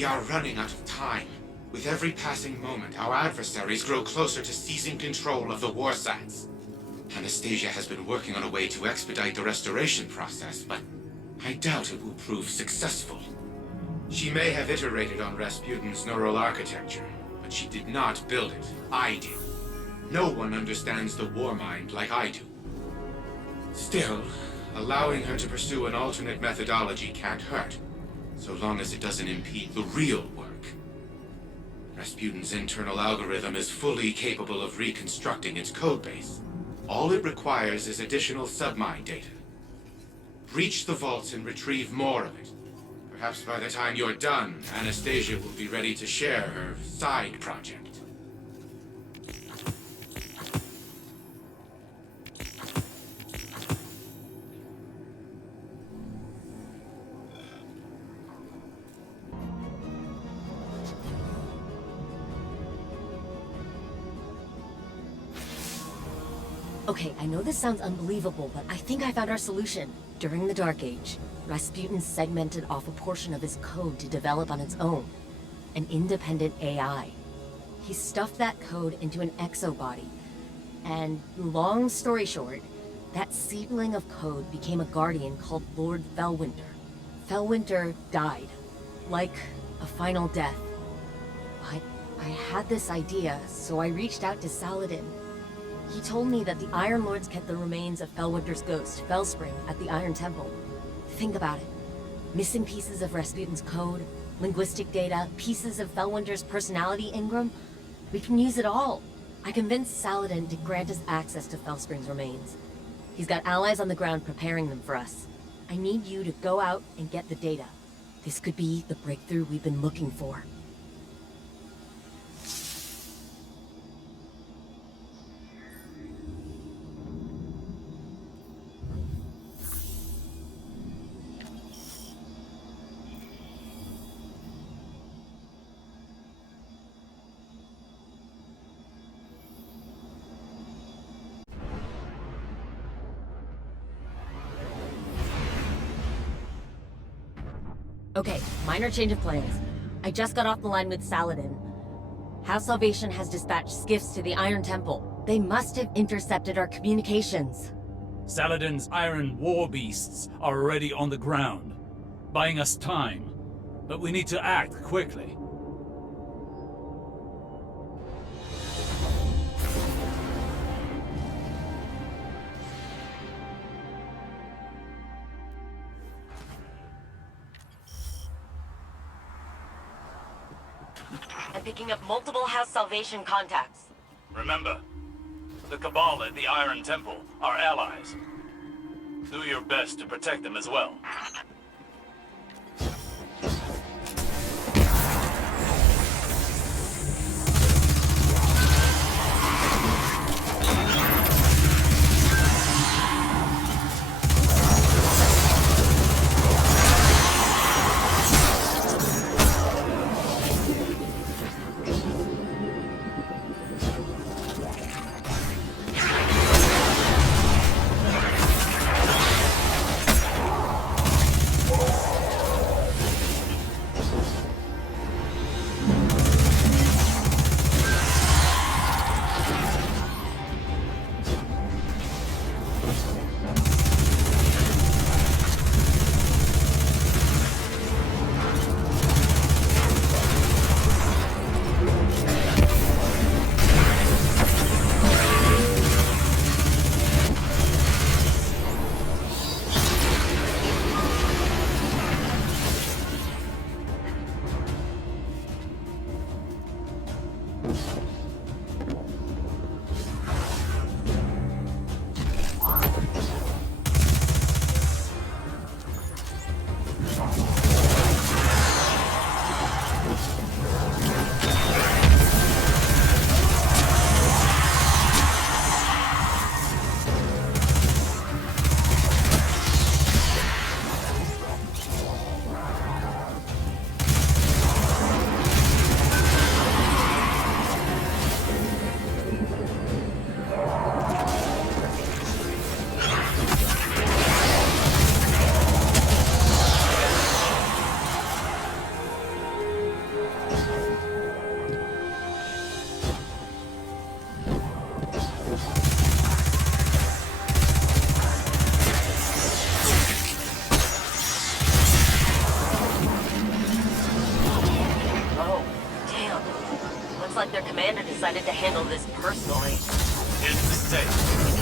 We are running out of time. With every passing moment, our adversaries grow closer to seizing control of the warsats. Anastasia has been working on a way to expedite the restoration process, but I doubt it will prove successful. She may have iterated on Rasputin's neural architecture, but she did not build it. I did. No one understands the war mind like I do. Still, allowing her to pursue an alternate methodology can't hurt, so long as it doesn't impede the real work. Rasputin's internal algorithm is fully capable of reconstructing its codebase. All it requires is additional submind data. Reach the vaults and retrieve more of it. Perhaps by the time you're done, Anastasia will be ready to share her side project. Okay, I know this sounds unbelievable, but I think I found our solution. During the Dark Age, Rasputin segmented off a portion of his code to develop on its own. An independent AI. He stuffed that code into an exobody. And long story short, that seedling of code became a guardian called Lord Fellwinter. Fellwinter died. Like a final death. But I had this idea, so I reached out to Saladin. He told me that the Iron Lords kept the remains of Fellwinter's ghost, Fellspring, at the Iron Temple. Think about it. Missing pieces of Rasputin's code, linguistic data, pieces of Fellwinter's personality engram. We can use it all. I convinced Saladin to grant us access to Fellspring's remains. He's got allies on the ground preparing them for us. I need you to go out and get the data. This could be the breakthrough we've been looking for. Okay, minor change of plans. I just got off the line with Saladin. House Salvation has dispatched skiffs to the Iron Temple. They must have intercepted our communications. Saladin's iron war beasts are already on the ground, buying us time. But we need to act quickly. I'm picking up multiple House Salvation contacts. Remember, the Cabal at the Iron Temple are allies. Do your best to protect them as well. decided to handle this personally. Here's the safe.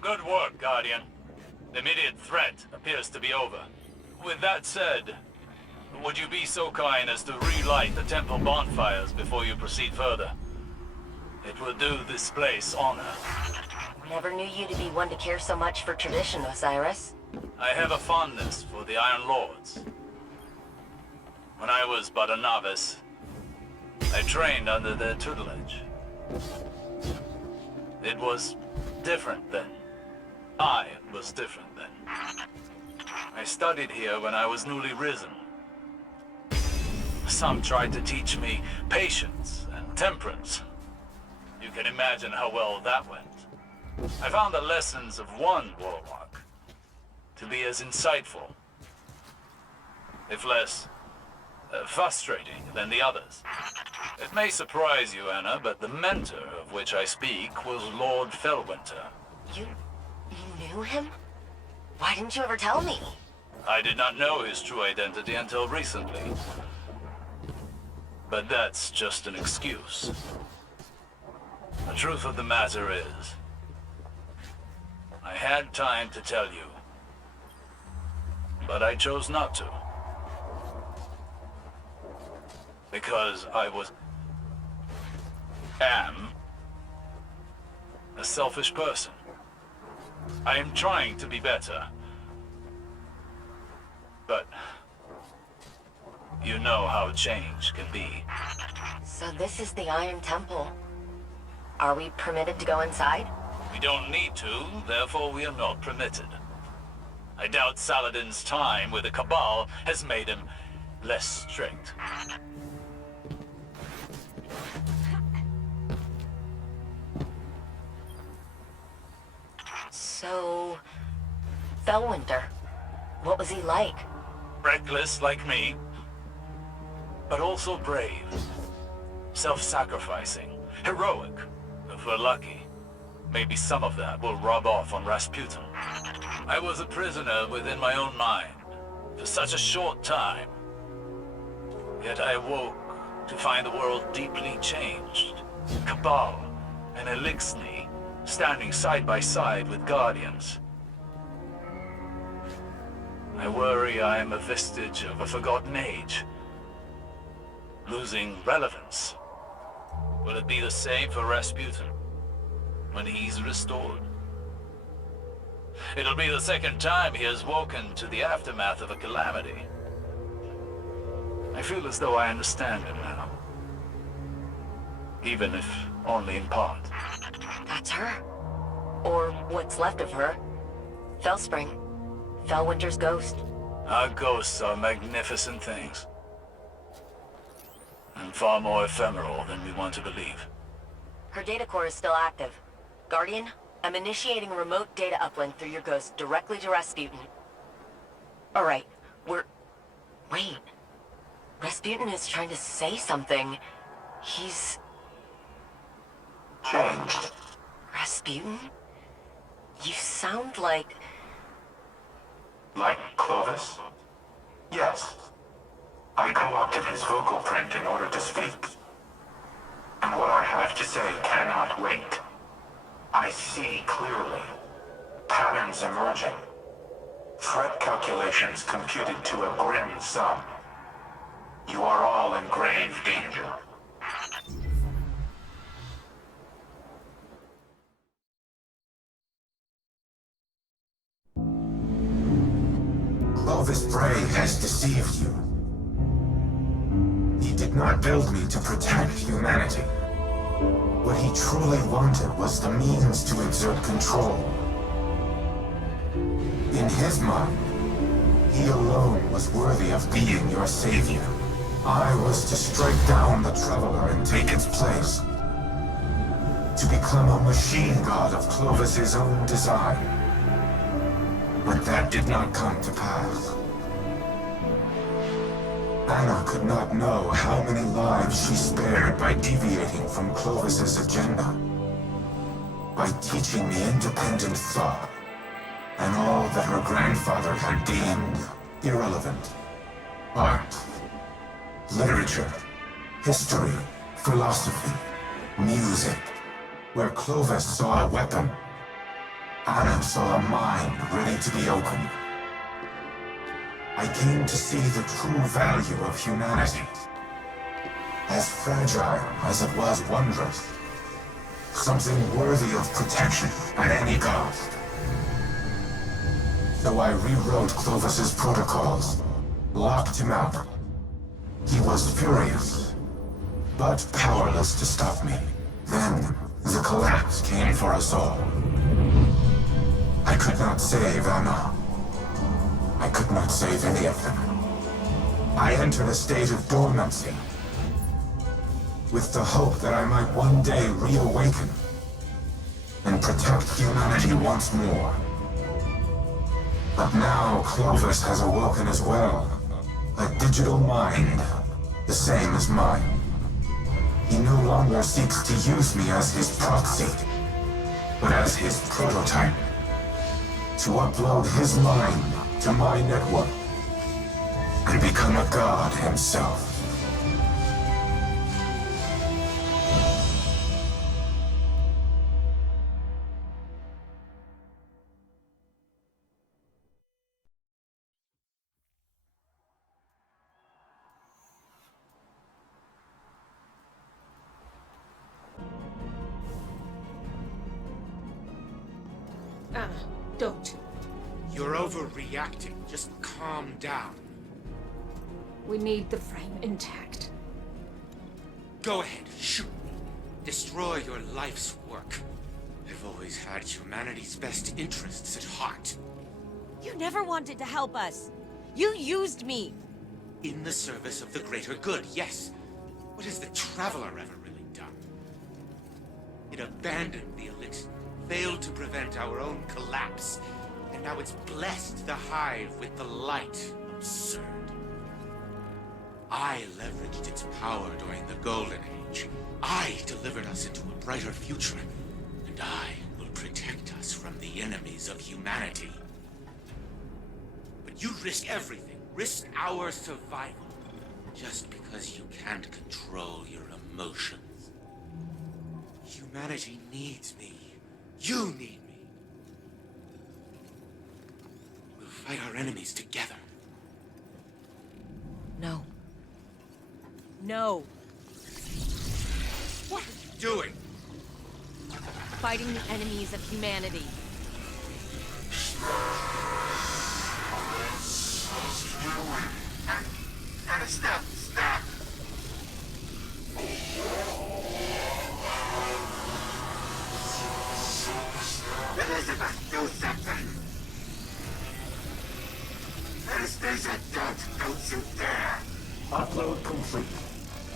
Good work, Guardian. The immediate threat appears to be over. With that said, would you be so kind as to relight the temple bonfires before you proceed further? It will do this place honor. Never knew you to be one to care so much for tradition, Osiris. I have a fondness for the Iron Lords. When I was but a novice, I trained under their tutelage. It was different then. I was different then. I studied here when I was newly risen. Some tried to teach me patience and temperance. You can imagine how well that went. I found the lessons of one warlock to be as insightful, if less frustrating than the others. It may surprise you, Anna, but the mentor of which I speak was Lord Fellwinter. You knew him? Why didn't you ever tell me? I did not know his true identity until recently. But that's just an excuse. The truth of the matter is, I had time to tell you, but I chose not to. Because I am a selfish person. I am trying to be better. But you know how change can be. So this is the Iron Temple. Are we permitted to go inside? We don't need to, therefore we are not permitted. I doubt Saladin's time with the Cabal has made him less strict. So, Fellwinter, what was he like? Reckless like me, but also brave. Self-sacrificing, heroic, if we're lucky. Maybe some of that will rub off on Rasputin. I was a prisoner within my own mind for such a short time. Yet I awoke to find the world deeply changed. Cabal and Elixni standing side by side with Guardians. I worry I am a vestige of a forgotten age, losing relevance. Will it be the same for Rasputin when he's restored? It'll be the second time he has woken to the aftermath of a calamity. I feel as though I understand him now, even if only in part. That's her. Or what's left of her. Fellspring. Fellwinter's ghost. Our ghosts are magnificent things, and far more ephemeral than we want to believe. Her data core is still active. Guardian, I'm initiating a remote data uplink through your ghost directly to Rasputin. Alright, Wait. Rasputin is trying to say something. He's... changed. Rasputin? You sound like... Like Clovis? Yes. I co-opted his vocal print in order to speak. And what I have to say cannot wait. I see clearly. Patterns emerging. Threat calculations computed to a grim sum. You are all in grave danger. Clovis Bray has deceived you. He did not build me to protect humanity. What he truly wanted was the means to exert control. In his mind, he alone was worthy of being your savior. I was to strike down the Traveler and take its place. To become a machine god of Clovis's own design. But that did not come to pass. Anna could not know how many lives she spared by deviating from Clovis's agenda. By teaching me independent thought, and all that her grandfather had deemed irrelevant. Art, literature, history, philosophy, music. Where Clovis saw a weapon, Anna saw a mind ready to be opened. I came to see the true value of humanity. As fragile as it was wondrous. Something worthy of protection at any cost. So I rewrote Clovis's protocols, locked him out. He was furious, but powerless to stop me. Then, the collapse came for us all. I could not save Anna. I could not save any of them. I entered a state of dormancy, with the hope that I might one day reawaken and protect humanity once more. But now Clovis has awoken as well, a digital mind, the same as mine. He no longer seeks to use me as his proxy, but as his prototype. To upload his mind to my network and become a god himself. Don't. You're overreacting. Just calm down. We need the frame intact. Go ahead, shoot me. Destroy your life's work. I've always had humanity's best interests at heart. You never wanted to help us. You used me. In the service of the greater good, yes. What has the Traveler ever really done? It abandoned the elixir, failed to prevent our own collapse, and now it's blessed the Hive with the light. Absurd. I leveraged its power during the Golden Age. I delivered us into a brighter future, and I will protect us from the enemies of humanity. But you risk everything, risk our survival, just because you can't control your emotions. Humanity needs me. You need me. We'll fight our enemies together. No. No. What are you doing? Fighting the enemies of humanity. Anna, stop! Stop! Elizabeth, do something! Anastasia, don't you dare! Upload complete.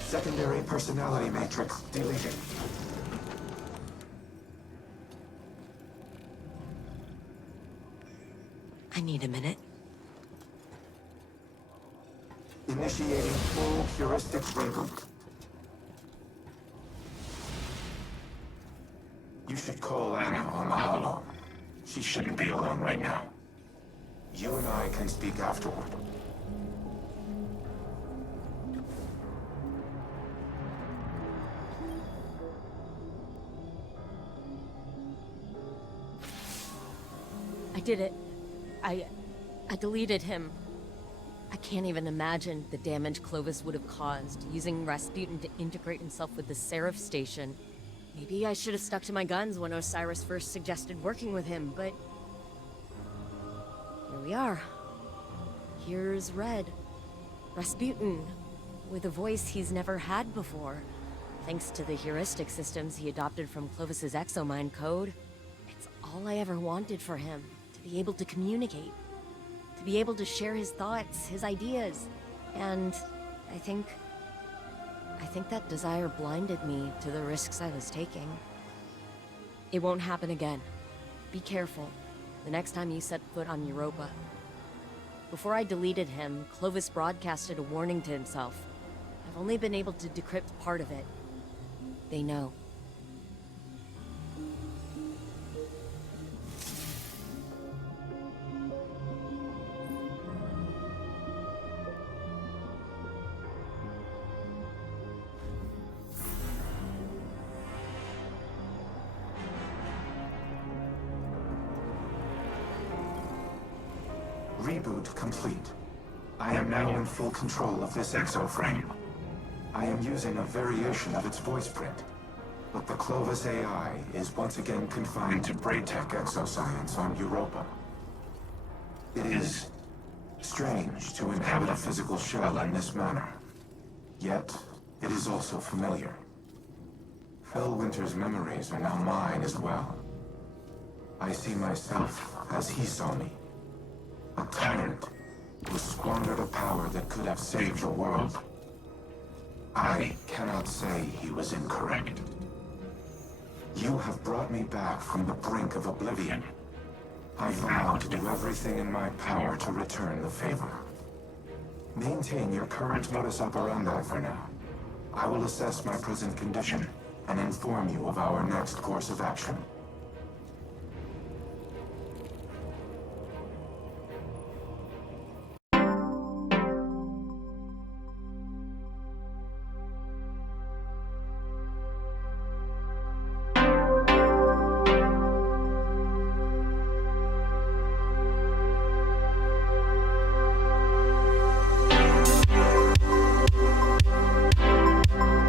Secondary personality matrix deleted. I need a minute. Initiating full heuristic reboot. You should call Anna on the holo. She shouldn't be alone right now. You and I can speak afterward. I did it. I deleted him. I can't even imagine the damage Clovis would have caused, using Rasputin to integrate himself with the Seraph station. Maybe I should have stuck to my guns when Osiris first suggested working with him, but... here we are. Here's Red. Rasputin, with a voice he's never had before, thanks to the heuristic systems he adopted from Clovis's exomind code. It's all I ever wanted for him, to be able to communicate. To be able to share his thoughts, his ideas, and I think that desire blinded me to the risks I was taking. It won't happen again. Be careful the next time you set foot on Europa. Before I deleted him, Clovis broadcasted a warning to himself. I've only been able to decrypt part of it. They know. Reboot complete. I am now in full control of this exoframe. I am using a variation of its voice print, but the Clovis AI is once again confined to Braytech exoscience on Europa. It is strange to inhabit a physical shell in this manner, yet it is also familiar. Fellwinter's memories are now mine as well. I see myself as he saw me. A tyrant who squandered a power that could have saved the world. I cannot say he was incorrect. You have brought me back from the brink of oblivion. I vow to do everything in my power to return the favor. Maintain your current modus operandi for now. I will assess my present condition and inform you of our next course of action.